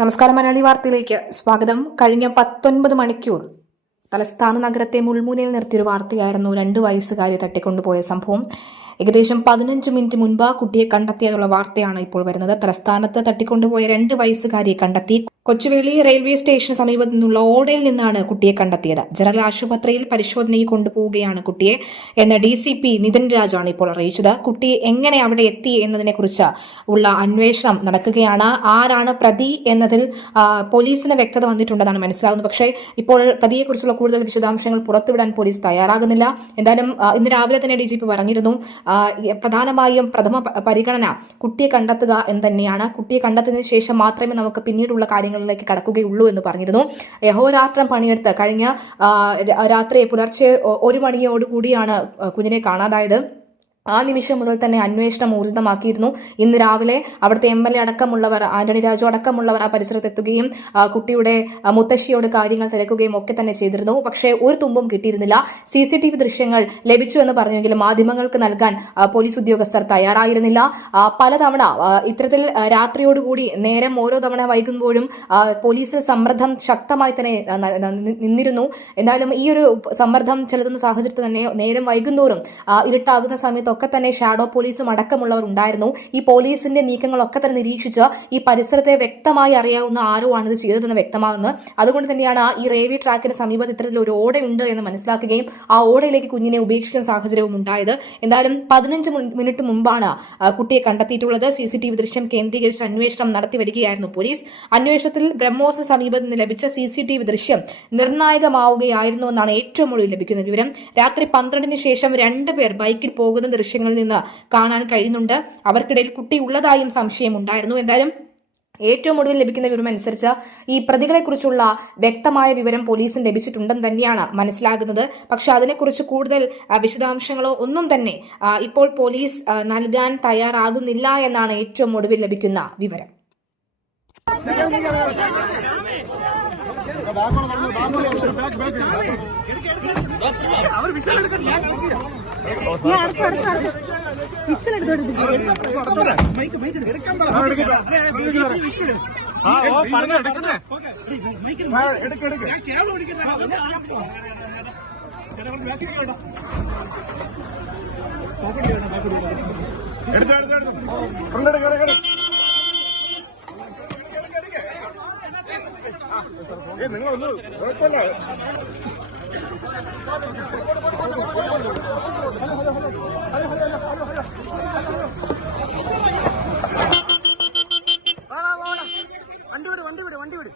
നമസ്കാരം. മലയാളി വാർത്തയിലേക്ക് സ്വാഗതം. കഴിഞ്ഞ 19 മണിക്കൂർ തലസ്ഥാന നഗരത്തെ മുൾമുനയിൽ നിർത്തിയൊരു വാർത്തയായിരുന്നു 2 വയസ്സുകാരെ തട്ടിക്കൊണ്ടുപോയ സംഭവം. ഏകദേശം 15 മിനിറ്റ് മുൻപ് കുട്ടിയെ കണ്ടെത്തിയതുള്ള വാർത്തയാണ് ഇപ്പോൾ വരുന്നത്. തലസ്ഥാനത്ത് തട്ടിക്കൊണ്ടുപോയ 2 വയസ്സുകാരിയെ കണ്ടെത്തി. കൊച്ചുവേളി റെയിൽവേ സ്റ്റേഷന് സമീപത്തു നിന്നുള്ള ഓടയിൽ നിന്നാണ് കുട്ടിയെ കണ്ടെത്തിയത്. ജനറൽ ആശുപത്രിയിൽ പരിശോധനയ്ക്ക് കൊണ്ടുപോവുകയാണ് കുട്ടിയെ എന്ന് DCP നിതിൻ രാജാണ് ഇപ്പോൾ അറിയിച്ചത്. കുട്ടി എങ്ങനെ അവിടെ എത്തി എന്നതിനെക്കുറിച്ച് ഉള്ള അന്വേഷണം നടക്കുകയാണ്. ആരാണ് പ്രതി എന്നതിൽ പോലീസിന് വ്യക്തത വന്നിട്ടുണ്ടെന്നാണ് മനസ്സിലാകുന്നത്. പക്ഷേ ഇപ്പോൾ പ്രതിയെക്കുറിച്ചുള്ള കൂടുതൽ വിശദാംശങ്ങൾ പുറത്തുവിടാൻ പോലീസ് തയ്യാറാകുന്നില്ല. എന്തായാലും ഇന്ന് രാവിലെ തന്നെ DGP പറഞ്ഞിരുന്നു, പ്രധാനമായും പ്രഥമ പരിഗണന കുട്ടിയെ കണ്ടെത്തുക എന്ന് തന്നെയാണ്. കുട്ടിയെ കണ്ടെത്തിയതിനു ശേഷം മാത്രമേ നമുക്ക് പിന്നീടുള്ള കാര്യങ്ങളിലേക്ക് കടക്കുകയുള്ളൂ എന്ന് പറഞ്ഞിരുന്നു. യഹോരാത്രം പണിയെടുത്ത് കഴിഞ്ഞ രാത്രി പുലർച്ചെ 1 മണിയോടുകൂടിയാണ് കുഞ്ഞിനെ കാണാതായത്. ആ നിമിഷം മുതൽ തന്നെ അന്വേഷണം ഊർജിതമാക്കിയിരുന്നു. ഇന്ന് രാവിലെ അവിടുത്തെ MLA അടക്കമുള്ളവർ, ആന്റണി രാജു അടക്കമുള്ളവർ ആ പരിസരത്തെത്തുകയും കുട്ടിയുടെ മുത്തശ്ശിയോട് കാര്യങ്ങൾ തിരക്കുകയും ഒക്കെ തന്നെ ചെയ്തിരുന്നു. പക്ഷേ ഒരു തുമ്പും കിട്ടിയിരുന്നില്ല. CCTV ദൃശ്യങ്ങൾ ലഭിച്ചു എന്ന് പറഞ്ഞെങ്കിലും മാധ്യമങ്ങൾക്ക് നൽകാൻ പോലീസ് ഉദ്യോഗസ്ഥർ തയ്യാറായിരുന്നില്ല. പലതവണ ഇത്തരത്തിൽ രാത്രിയോടുകൂടി നേരം ഓരോ തവണ വൈകുമ്പോഴും പോലീസ് സമ്മർദ്ദം ശക്തമായി തന്നെ നിന്നിരുന്നു. എന്തായാലും ഈ ഒരു സമ്മർദ്ദം ചെലുത്തുന്ന സാഹചര്യത്തിൽ തന്നെ നേരം വൈകുന്നോറും ഇരുട്ടാകുന്ന സമയത്ത് ഒക്കെ തന്നെ ഷാഡോ പോലീസും അടക്കമുള്ളവർ ഉണ്ടായിരുന്നു. ഈ പോലീസിന്റെ നീക്കങ്ങളൊക്കെ തന്നെ നിരീക്ഷിച്ച് ഈ പരിസരത്തെ വ്യക്തമായി അറിയാവുന്ന ആരോ ആണിത് ചെയ്തതെന്ന് വ്യക്തമാകുന്നത്. അതുകൊണ്ട് തന്നെയാണ് ഈ റെയിൽവേ ട്രാക്കിന് സമീപത്ത് ഇത്തരത്തിൽ ഒരു ഓടയുണ്ട് എന്ന് മനസ്സിലാക്കുകയും ആ ഓടയിലേക്ക് കുഞ്ഞിനെ ഉപേക്ഷിക്കുന്ന സാഹചര്യവും ഉണ്ടായത്. എന്തായാലും 15 മിനിറ്റ് മുമ്പാണ് കുട്ടിയെ കണ്ടെത്തിയിട്ടുള്ളത്. CCTV ദൃശ്യം കേന്ദ്രീകരിച്ച് അന്വേഷണം നടത്തി വരികയായിരുന്നു പോലീസ്. അന്വേഷണത്തിൽ ബ്രഹ്മോസിന് സമീപത്ത് നിന്ന് ലഭിച്ച CCTV ദൃശ്യം നിർണായകമാവുകയായിരുന്നു എന്നാണ് ഏറ്റവും ഒടുവിൽ ലഭിക്കുന്ന വിവരം. രാത്രി 12-ന് ശേഷം 2 പേർ ബൈക്കിൽ പോകുന്ന ദൃശ്യങ്ങളിൽ നിന്ന് കാണാൻ കഴിയുന്നുണ്ട്. അവർക്കിടയിൽ കുട്ടി ഉള്ളതായും സംശയമുണ്ടായിരുന്നു. എന്തായാലും ഏറ്റവും ഒടുവിൽ ലഭിക്കുന്ന വിവരം അനുസരിച്ച് ഈ പ്രതികളെക്കുറിച്ചുള്ള വ്യക്തമായ വിവരം പോലീസിന് ലഭിച്ചിട്ടുണ്ടെന്ന് തന്നെയാണ് മനസ്സിലാകുന്നത്. പക്ഷെ അതിനെക്കുറിച്ച് കൂടുതൽ വിശദാംശങ്ങളോ ഒന്നും തന്നെ ഇപ്പോൾ പോലീസ് നൽകാൻ തയ്യാറാകുന്നില്ല എന്നാണ് ഏറ്റവും ഒടുവിൽ ലഭിക്കുന്ന വിവരം. നിങ്ങളൊന്ന് കുഴപ്പമില്ല. വണ്ടി വിട്